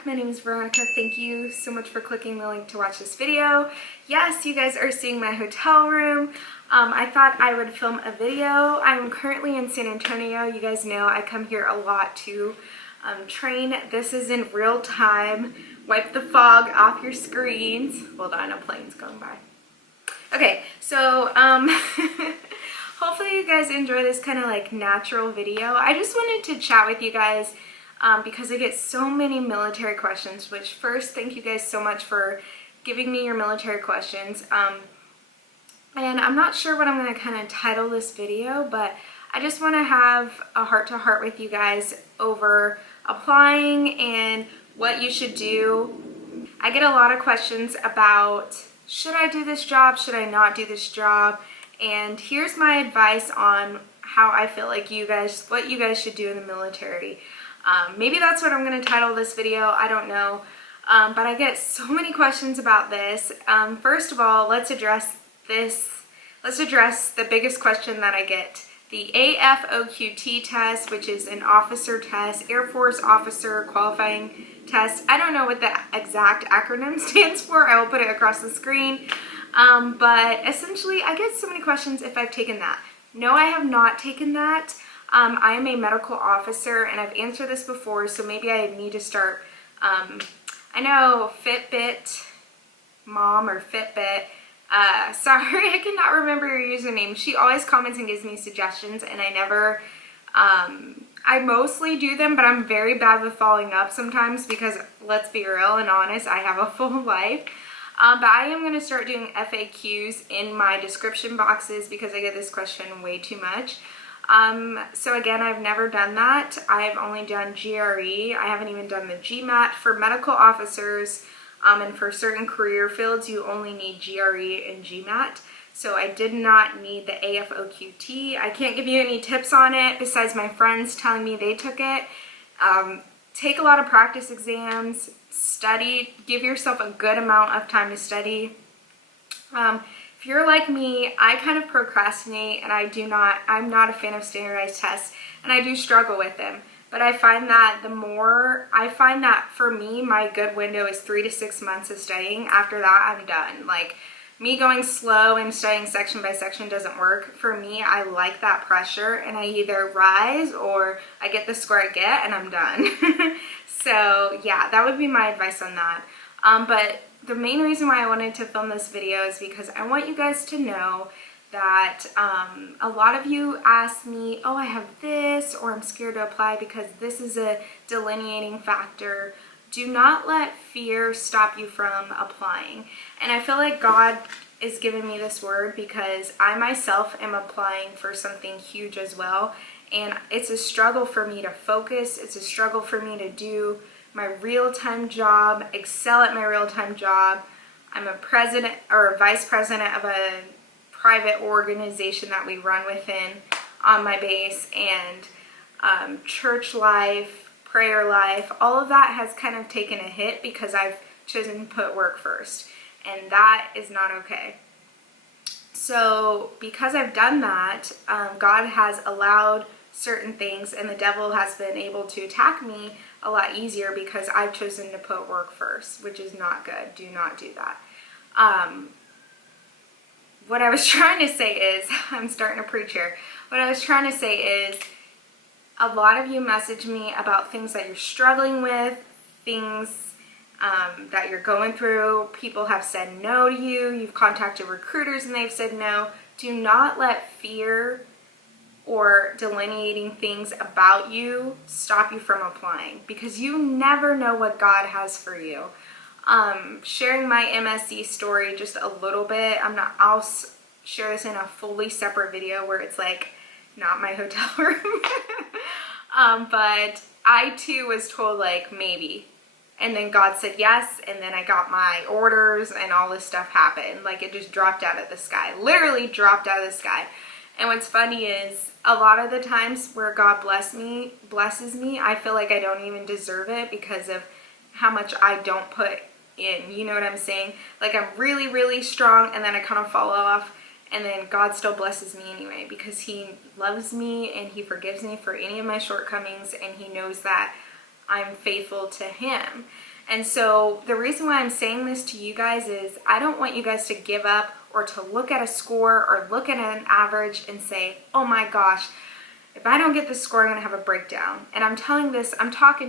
back. My name is Veronica. Thank you so much for clicking the link to watch this video. Yes, you guys are seeing my hotel room. I thought I would film a video. I'm currently in San Antonio. You guys know I come here a lot to train. This is in real time. Wipe the fog off your screens. Hold on, a plane's going by. Okay, so hopefully you guys enjoy this kind of like natural video. I just wanted to chat with you guys because I get so many military questions, which first, thank you guys so much for giving me your military questions. And I'm not sure what I'm going to kind of title this video, but I just want to have a heart-to-heart with you guys over applying and what you should do. I get a lot of questions about, should I do this job? Should I not do this job? And here's my advice on how I feel like what you guys should do in the military. Maybe that's what I'm going to title this video. I don't know. But I get so many questions about this. First of all, let's address this. Let's address the biggest question that I get. The AFOQT test, which is an officer test, Air Force officer qualifying test. I don't know what the exact acronym stands for. I will put it across the screen. But essentially, I get so many questions if I've taken that. No, I have not taken that. I am a medical officer, and I've answered this before, so maybe I need to start. I know Fitbit Mom or Fitbit. Sorry, I cannot remember your username. She always comments and gives me suggestions, and I never, I mostly do them, but I'm very bad with following up sometimes because, let's be real and honest, I have a full life. But I am going to start doing FAQs in my description boxes because I get this question way too much. So again, I've never done that. I've only done GRE. I haven't even done the GMAT. For medical officers and for certain career fields, you only need GRE and GMAT. So I did not need the AFOQT. I can't give you any tips on it besides my friends telling me they took it. Take a lot of practice exams, study, give yourself a good amount of time to study. If you're like me, I kind of procrastinate and I'm not a fan of standardized tests, and I do struggle with them. But I find that for me, my good window is 3 to 6 months of studying. After that, I'm done. Like, me going slow and studying section by section doesn't work. For me, I like that pressure, and I either rise or I get the score I get and I'm done. So yeah, that would be my advice on that. But the main reason why I wanted to film this video is because I want you guys to know that a lot of you ask me, oh, I have this, or I'm scared to apply because this is a delineating factor. Do not let fear stop you from applying. And I feel like God is giving me this word because I myself am applying for something huge as well. And it's a struggle for me to focus. It's a struggle for me to do my real-time job, excel at my real-time job. I'm a president or a vice president of a private organization that we run within on my base, and church life, prayer life, all of that has kind of taken a hit because I've chosen to put work first, and that is not okay. So because I've done that, God has allowed certain things, and the devil has been able to attack me a lot easier because I've chosen to put work first, which is not good. Do not do that. What I was trying to say is, I'm starting to preach here. What I was trying to say is, a lot of you message me about things that you're struggling with, things that you're going through. People have said no to you. You've contacted recruiters and they've said no. Do not let fear or delineating things about you stop you from applying, because you never know what God has for you. Sharing my MSc story just a little bit. I'll share this in a fully separate video where it's like not my hotel room. But I too was told like maybe, and then God said yes, and then I got my orders and all this stuff happened. Like, it just dropped out of the sky, literally dropped out of the sky. And what's funny is a lot of the times where God blesses me, I feel like I don't even deserve it because of how much I don't put in. You know what I'm saying? Like, I'm really, really strong, and then I kind of fall off, and then God still blesses me anyway because He loves me and He forgives me for any of my shortcomings, and He knows that I'm faithful to Him. And so the reason why I'm saying this to you guys is I don't want you guys to give up or to look at a score or look at an average and say, oh my gosh, if I don't get this score, I'm gonna have a breakdown. And I'm talking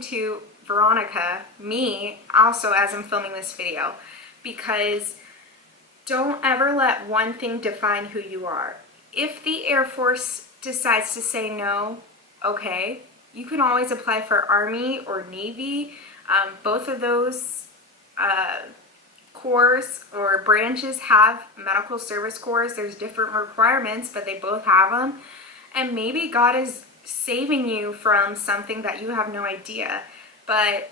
to Veronica, me, also as I'm filming this video, because don't ever let one thing define who you are. If the Air Force decides to say no, okay, you can always apply for Army or Navy. Both of those corps or branches have medical service corps. There's different requirements, but they both have them. And maybe God is saving you from something that you have no idea. But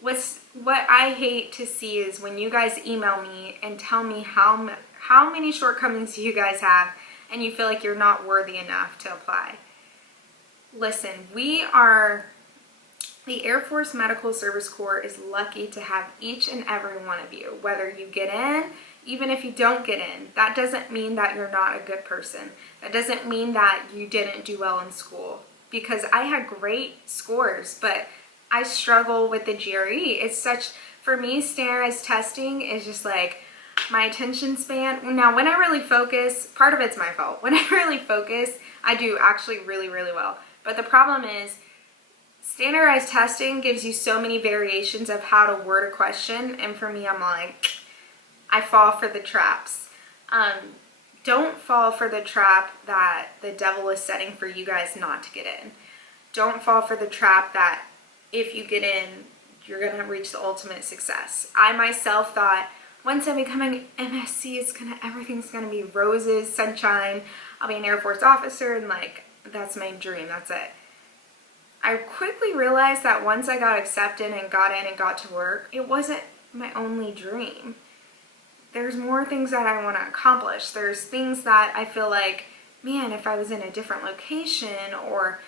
what I hate to see is when you guys email me and tell me how many shortcomings you guys have and you feel like you're not worthy enough to apply. Listen, the Air Force Medical Service Corps is lucky to have each and every one of you. Whether you get in, even if you don't get in, that doesn't mean that you're not a good person. That doesn't mean that you didn't do well in school. Because I had great scores, but I struggle with the GRE. For me, standardized testing is just like my attention span. Now, when I really focus, part of it's my fault. When I really focus, I do actually really, really well. But the problem is, standardized testing gives you so many variations of how to word a question, and for me, I'm like, I fall for the traps. Don't fall for the trap that the devil is setting for you guys not to get in. Don't fall for the trap that if you get in, you're going to reach the ultimate success. I myself thought, once I become an MSC, everything's going to be roses, sunshine. I'll be an Air Force officer, and like, that's my dream, that's it. I quickly realized that once I got accepted and got in and got to work, it wasn't my only dream. There's more things that I want to accomplish. There's things that I feel like, man, if I was in a different location, or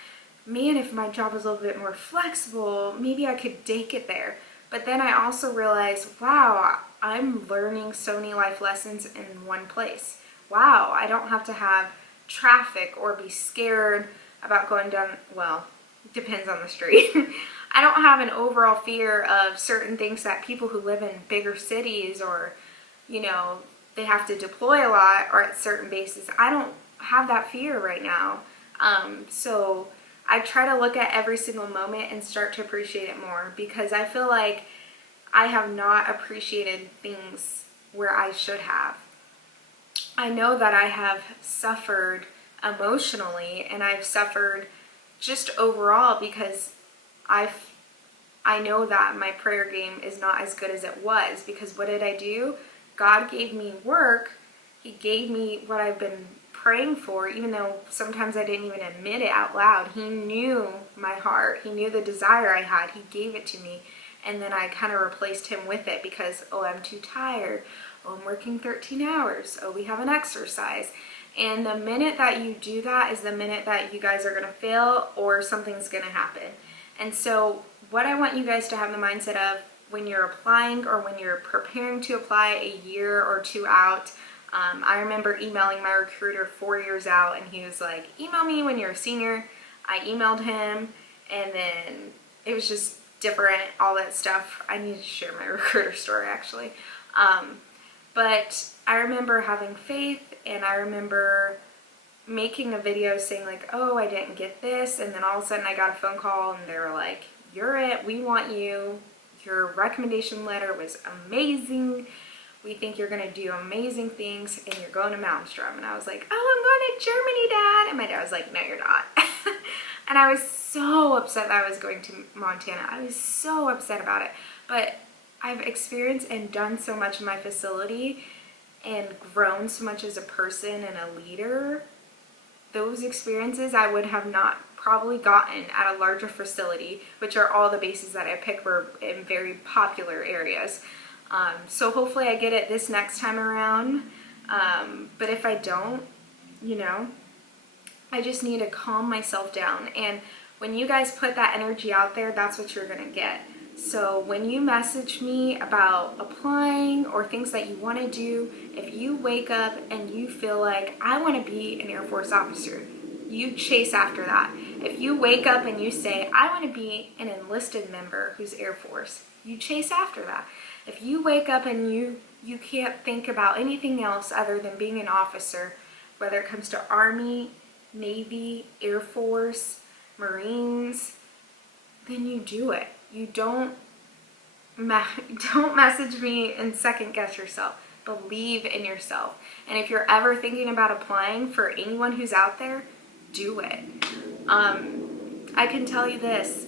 man, if my job was a little bit more flexible, maybe I could take it there. But then I also realized, wow, I'm learning so many life lessons in one place. Wow, I don't have to have traffic or be scared about going down, well, depends on the street. I don't have an overall fear of certain things that people who live in bigger cities or, you know, they have to deploy a lot or at certain bases. I don't have that fear right now. So I try to look at every single moment and start to appreciate it more, because I feel like I have not appreciated things where I should have. I know that I have suffered emotionally, and I've suffered just overall because I know that my prayer game is not as good as it was, because what did I do? God gave me work. He gave me what I've been praying for, even though sometimes I didn't even admit it out loud. He knew my heart. He knew the desire I had. He gave it to me. And then I kind of replaced him with it because, oh, I'm too tired. Oh, I'm working 13 hours. Oh, we haven't exercised. And the minute that you do that is the minute that you guys are going to fail or something's going to happen. And so what I want you guys to have the mindset of when you're applying or when you're preparing to apply a year or two out, I remember emailing my recruiter 4 years out, and he was like, email me when you're a senior. I emailed him, and then it was just different, all that stuff. I need to share my recruiter story, actually. But I remember having faith, and I remember making a video saying like, oh, I didn't get this, and then all of a sudden I got a phone call, and they were like, you're it, we want you. Your recommendation letter was amazing. We think you're going to do amazing things, and you're going to Malmstrom. And I was like, oh, I'm going to Germany, Dad. And my dad was like, no, you're not. And I was so upset that I was going to Montana. I was so upset about it. But I've experienced and done so much in my facility and grown so much as a person and a leader. Those experiences I would have not probably gotten at a larger facility, which are all the bases that I picked were in very popular areas. So hopefully I get it this next time around. But if I don't, you know, I just need to calm myself down. And when you guys put that energy out there, that's what you're going to get. So when you message me about applying or things that you want to do, if you wake up and you feel like, I want to be an Air Force officer, you chase after that. If you wake up and you say, I want to be an enlisted member who's Air Force, you chase after that. If you wake up and you can't think about anything else other than being an officer, whether it comes to Army, Navy, Air Force, Marines, then you do it. You don't message me and second guess yourself. Believe in yourself. And if you're ever thinking about applying for anyone who's out there, do it. I can tell you this.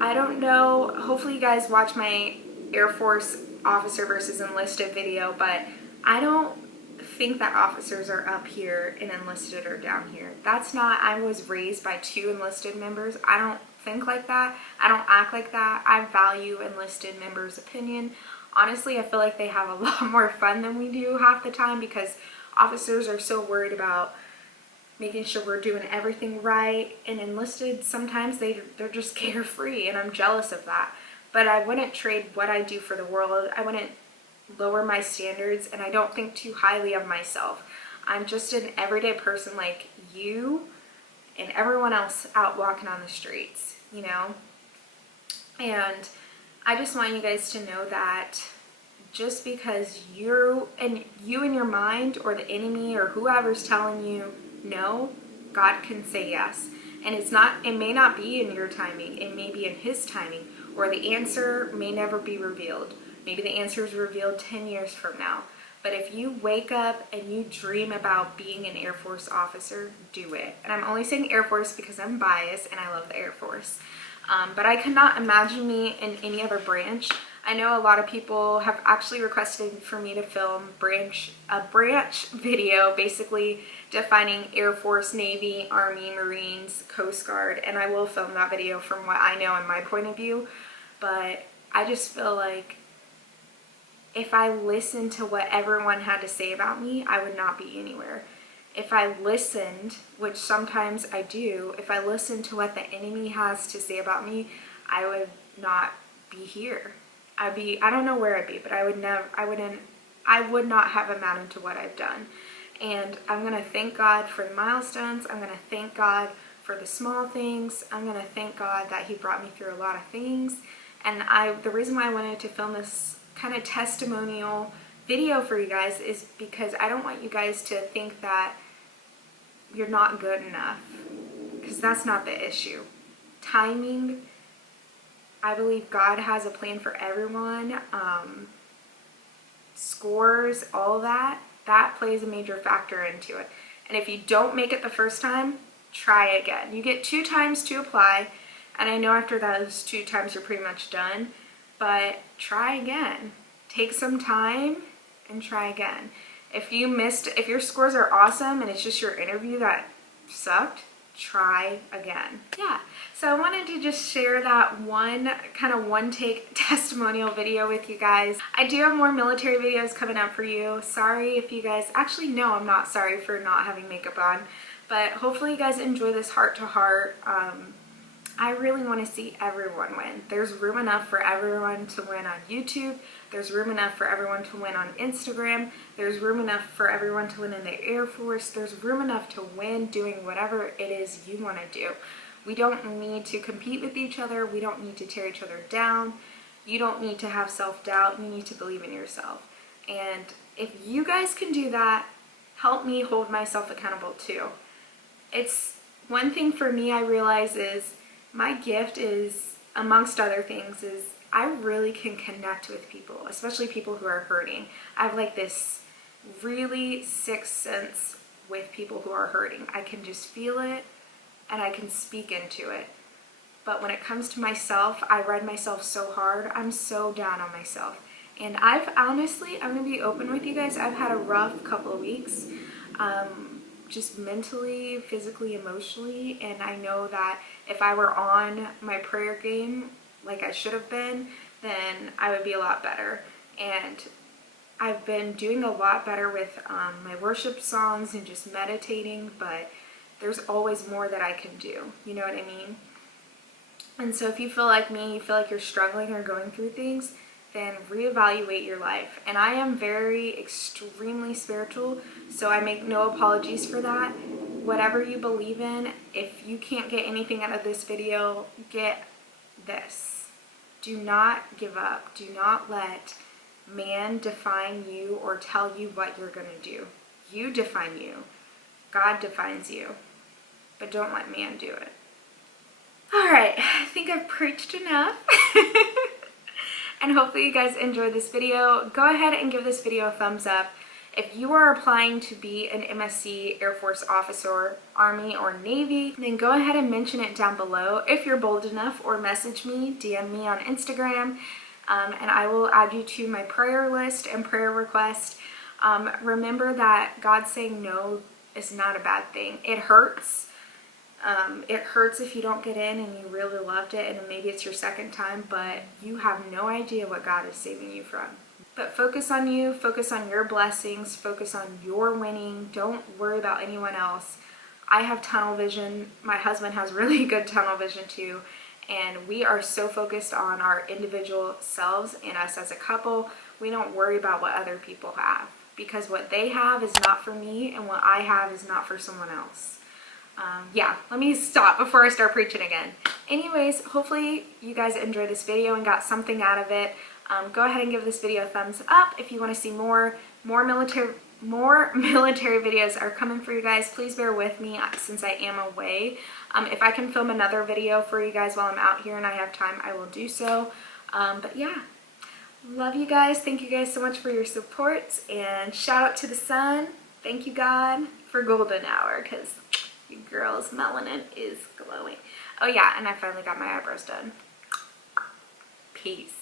I don't know, hopefully you guys watch my Air Force officer versus enlisted video, but I don't think that officers are up here and enlisted are down here. That's not, I was raised by 2 enlisted members. I don't think like that. I don't act like that. I value enlisted members' opinion. Honestly, I feel like they have a lot more fun than we do half the time because officers are so worried about making sure we're doing everything right, and enlisted, sometimes they're just carefree, and I'm jealous of that. But I wouldn't trade what I do for the world. I wouldn't lower my standards, and I don't think too highly of myself. I'm just an everyday person like you and everyone else out walking on the streets, you know? And I just want you guys to know that just because you in your mind, or the enemy or whoever's telling you no, God can say yes. And it may not be in your timing, it may be in His timing, or the answer may never be revealed. Maybe the answer is revealed 10 years from now. But if you wake up and you dream about being an Air Force officer, do it. And I'm only saying Air Force because I'm biased and I love the Air Force. But I cannot imagine me in any other branch. I know a lot of people have actually requested for me to film a branch video, basically defining Air Force, Navy, Army, Marines, Coast Guard, and I will film that video from what I know and my point of view. But I just feel like if I listened to what everyone had to say about me, I would not be anywhere. If I listened, which sometimes I do, if I listened to what the enemy has to say about me, I would not be here. I don't know where I'd be, but I would not have amounted to what I've done. And I'm going to thank God for the milestones. I'm going to thank God for the small things. I'm going to thank God that He brought me through a lot of things. And the reason why I wanted to film this kind of testimonial video for you guys is because I don't want you guys to think that you're not good enough, because that's not the issue. Timing, I believe God has a plan for everyone. Scores, all that plays a major factor into it. And if you don't make it the first time, try again. You get 2 times to apply, and I know after those 2 times you're pretty much done, but try again. Take some time and try again. If your scores are awesome and it's just your interview that sucked, try again. Yeah, so I wanted to just share that one take testimonial video with you guys. I do have more military videos coming up for you. Sorry if you guys, actually no, I'm not sorry for not having makeup on, but hopefully you guys enjoy this heart to heart. I really want to see everyone win. There's room enough for everyone to win on YouTube. There's room enough for everyone to win on Instagram. There's room enough for everyone to win in the Air Force. There's room enough to win doing whatever it is you want to do. We don't need to compete with each other. We don't need to tear each other down. You don't need to have self-doubt. You need to believe in yourself. And if you guys can do that, help me hold myself accountable too. It's one thing for me I realize is my gift is, amongst other things, is I really can connect with people, especially people who are hurting. I have like this really sixth sense with people who are hurting. I can just feel it and I can speak into it. But when it comes to myself, I ride myself so hard. I'm so down on myself. And I'm going to be open with you guys. I've had a rough couple of weeks. Just mentally, physically, emotionally, and I know that if I were on my prayer game like I should have been, then I would be a lot better. And I've been doing a lot better with my worship songs and just meditating, but there's always more that I can do, you know what I mean? And so if you feel like me, you feel like you're struggling or going through things, then reevaluate your life. And I am extremely spiritual, so I make no apologies for that. Whatever you believe in, if you can't get anything out of this video, get this. Do not give up. Do not let man define you or tell you what you're going to do. You define you. God defines you. But don't let man do it. All right, I think I've preached enough. And hopefully you guys enjoyed this video. Go ahead and give this video a thumbs up. If you are applying to be an MSC Air Force officer, Army, or Navy, then go ahead and mention it down below if you're bold enough, or message me, DM me on Instagram, and I will add you to my prayer list and prayer request. Remember that God saying no is not a bad thing. It hurts. It hurts if you don't get in and you really loved it and maybe it's your second time, but you have no idea what God is saving you from. But focus on you, focus on your blessings, focus on your winning. Don't worry about anyone else. I have tunnel vision. My husband has really good tunnel vision too. And we are so focused on our individual selves and us as a couple. We don't worry about what other people have, because what they have is not for me and what I have is not for someone else. Yeah, let me stop before I start preaching again. Anyways, hopefully you guys enjoyed this video and got something out of it. Go ahead and give this video a thumbs up if you want to see more military videos are coming for you guys. Please bear with me since I am away. If I can film another video for you guys while I'm out here and I have time, I will do so. But yeah, love you guys. Thank you guys so much for your support, and shout out to the sun. Thank you, God, for golden hour, because your girl's melanin is glowing. Oh yeah, and I finally got my eyebrows done. Peace.